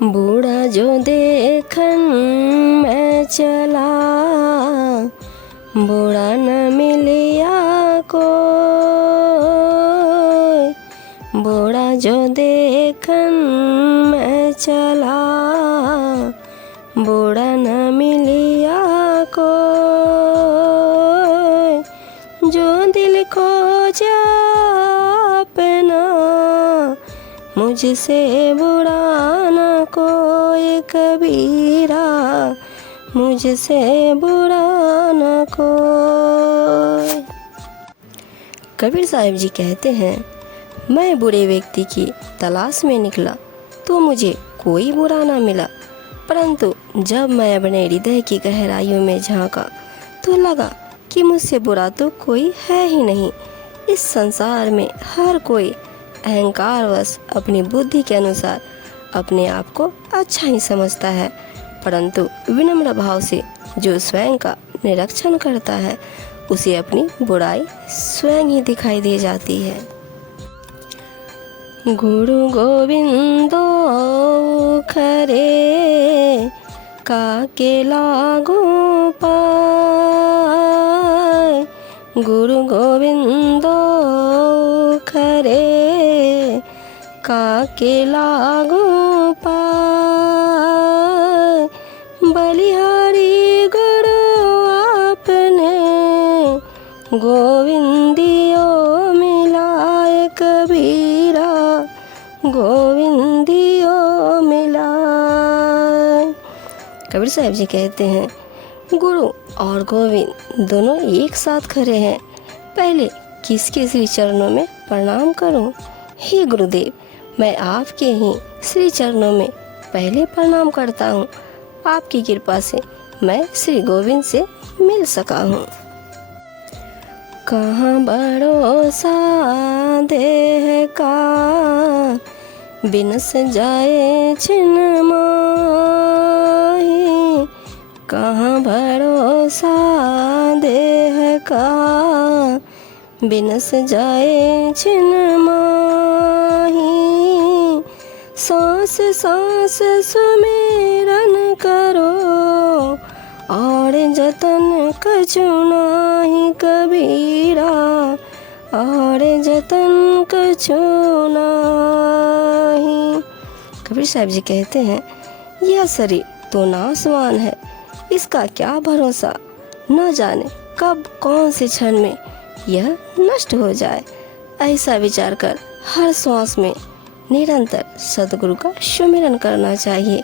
बूढ़ा जो देखन मैं चला, बूढ़ा न मिलिया कोई। बूढ़ा जो देखन मैं चला, बूढ़ा न मिलिया कोई। जो दिल खो जा अपना, मुझसे बुरा न कोई कबीरा, मुझसे बुरा न कोई। कबीर साहिब जी कहते हैं, मैं बुरे व्यक्ति की तलाश में निकला तो मुझे कोई बुरा ना मिला, परंतु जब मैं अपने हृदय की गहराइयों में झांका तो लगा कि मुझसे बुरा तो कोई है ही नहीं। इस संसार में हर कोई अहंकारवश अपनी बुद्धि के अनुसार अपने आप को अच्छा ही समझता है, परंतु विनम्र भाव से जो स्वयं का निरीक्षण करता है उसे अपनी बुराई स्वयं ही दिखाई दे जाती है। गुरु गोविंदो खरे काके लागू पाए। गुरु गोविंदो खरे काके लागू पाए। बलिहारी गुरु आपने गोविंदियो मिलाए कबीरा, गोविंदियो मिलाए। कबीर साहब जी कहते हैं, गुरु और गोविंद दोनों एक साथ खड़े हैं। पहले किसके श्री चरणों में प्रणाम करूं? हे गुरुदेव, मैं आपके ही श्री चरणों में पहले प्रणाम करता हूं। आपकी कृपा से मैं श्री गोविंद से मिल सका हूं। कहाँ भरोसा देह का, बिनस जाए छिन माही। कहाँ भरोसा देह का, बिनस जाए छिन माही। सांस सांस सुमिरन करो, और जतन कछु नाही कबीरा, और जतन कछु नाही। कबीर साहब जी कहते हैं, यह शरीर तो नाशवान है, इसका क्या भरोसा, न जाने कब कौन से क्षण में यह नष्ट हो जाए। ऐसा विचार कर हर श्वास में निरंतर सद्गुरु का सुमिरन करना चाहिए।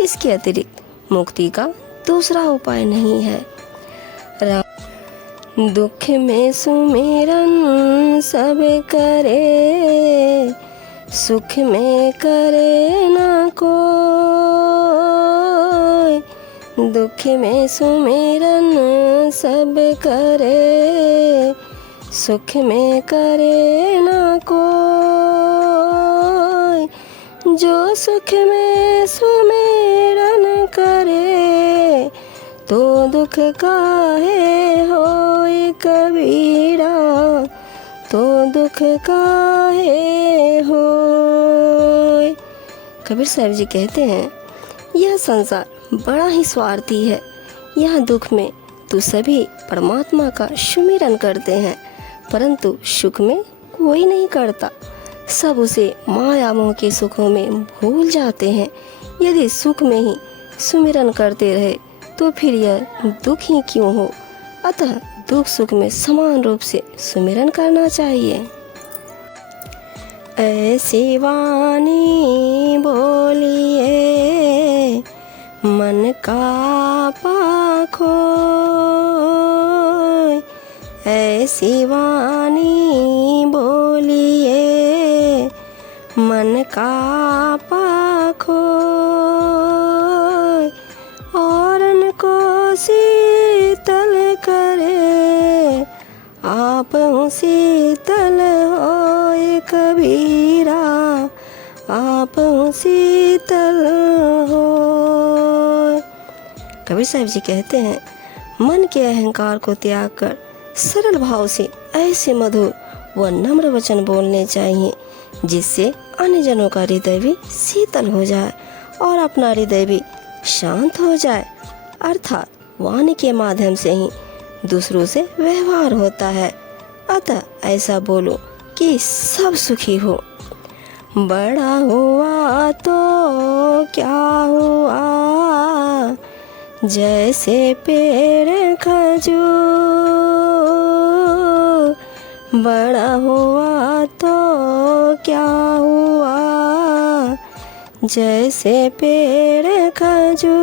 इसके अतिरिक्त मुक्ति का दूसरा उपाय नहीं है। दुख में सुमिरन सब करे, सुख में करे ना कोई। दुख में सुमिरन सब करे, सुख में करे ना कोई। जो सुख में सुमिरन करे, तो दुख काहे होई कबीरा, तो दुख काहे होई। कबीर साहब जी कहते हैं, यह संसार बड़ा ही स्वार्थी है। यह दुख में तो सभी परमात्मा का सुमिरन करते हैं, परंतु सुख में कोई नहीं करता। सब उसे माया मोह के सुखों में भूल जाते हैं। यदि सुख में ही सुमिरन करते रहे तो फिर यह दुख ही क्यों हो। अतः दुख सुख में समान रूप से सुमिरन करना चाहिए। ऐसी वाणी बोलिए मन का पाखो, ऐसी वाणी बोलिए मन का पाखो। औरन को शीतल करे, आप शीतल होए कबीरा, आप शीतल होए। कबीर साहब जी कहते हैं, मन के अहंकार को त्याग कर सरल भाव से ऐसे मधुर व नम्र वचन बोलने चाहिए जिससे अन्य जनों का हृदय भी शीतल हो जाए और अपना हृदय भी शांत हो जाए। अर्थात वाणी के माध्यम से ही दूसरों से व्यवहार होता है। अतः ऐसा बोलो कि सब सुखी हो। बड़ा हुआ तो क्या हुआ, जैसे पेड़ खजूर। बड़ा हुआ तो क्या हुआ, जैसे पेड़ खजूर।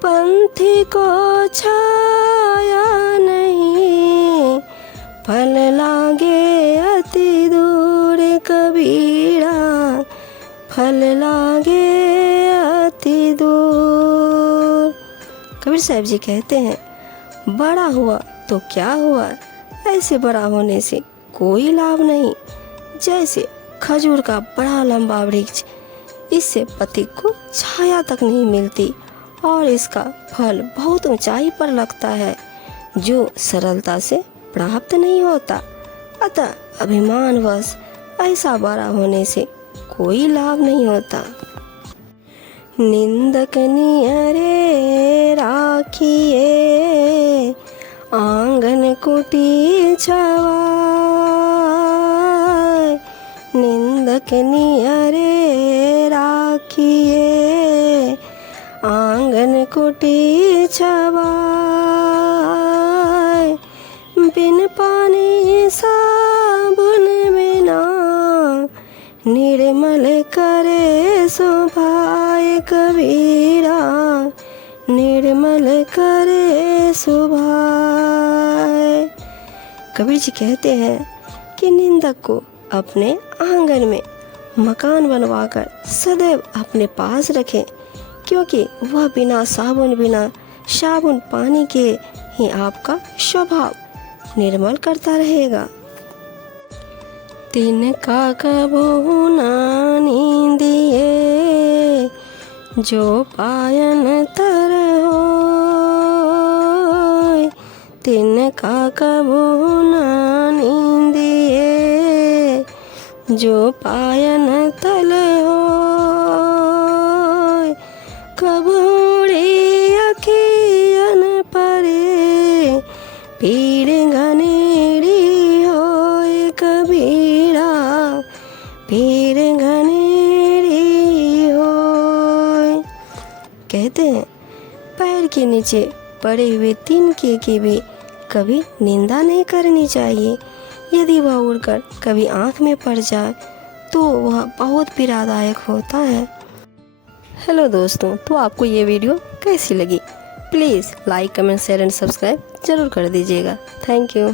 पंथी को छाया नहीं, फल लागे अति दूर कबीरा, फल लागे अति दूर। कबीर साहब जी कहते हैं, बड़ा हुआ तो क्या हुआ, ऐसे बड़ा होने से कोई लाभ नहीं। जैसे खजूर का बड़ा लंबा वृक्ष, इससे पथिक को छाया तक नहीं मिलती और इसका फल बहुत ऊंचाई पर लगता है, जो सरलता से प्राप्त नहीं होता। अतः अभिमानवश ऐसा बड़ा होने से कोई लाभ नहीं होता। निंदक नियरे राखिए, आंगन कुटी छवाए। निंदक नियरे राखिए, आंगन कुटी छवाए। बिन पानी साबुन बिना, निर्मल करे सुभाए कबीरा, निर्मल करे सुभाए। कबीर जी कहते हैं कि निंदक को अपने आंगन में मकान बनवाकर सदैव अपने पास रखें, क्योंकि वह बिना साबुन पानी के ही आपका स्वभाव निर्मल करता रहेगा। तिनका कबहु ना नींदिए, जो पायन तर होय। तिनका कबहु ना नींदिए, जो पायन तल होय। कबूड़ी अखियन परे, पीड़ घनेरी होय कबीरा, पीड़ घनेरी होय। कहते हैं, पैर के नीचे पड़े हुए तिनके की भी कभी निंदा नहीं करनी चाहिए। यदि वह उड़कर कभी आँख में पड़ जाए तो वह बहुत पीड़ादायक होता है। हेलो दोस्तों, तो आपको ये वीडियो कैसी लगी? Please like, comment, share and subscribe जरूर कर दीजिएगा। Thank you.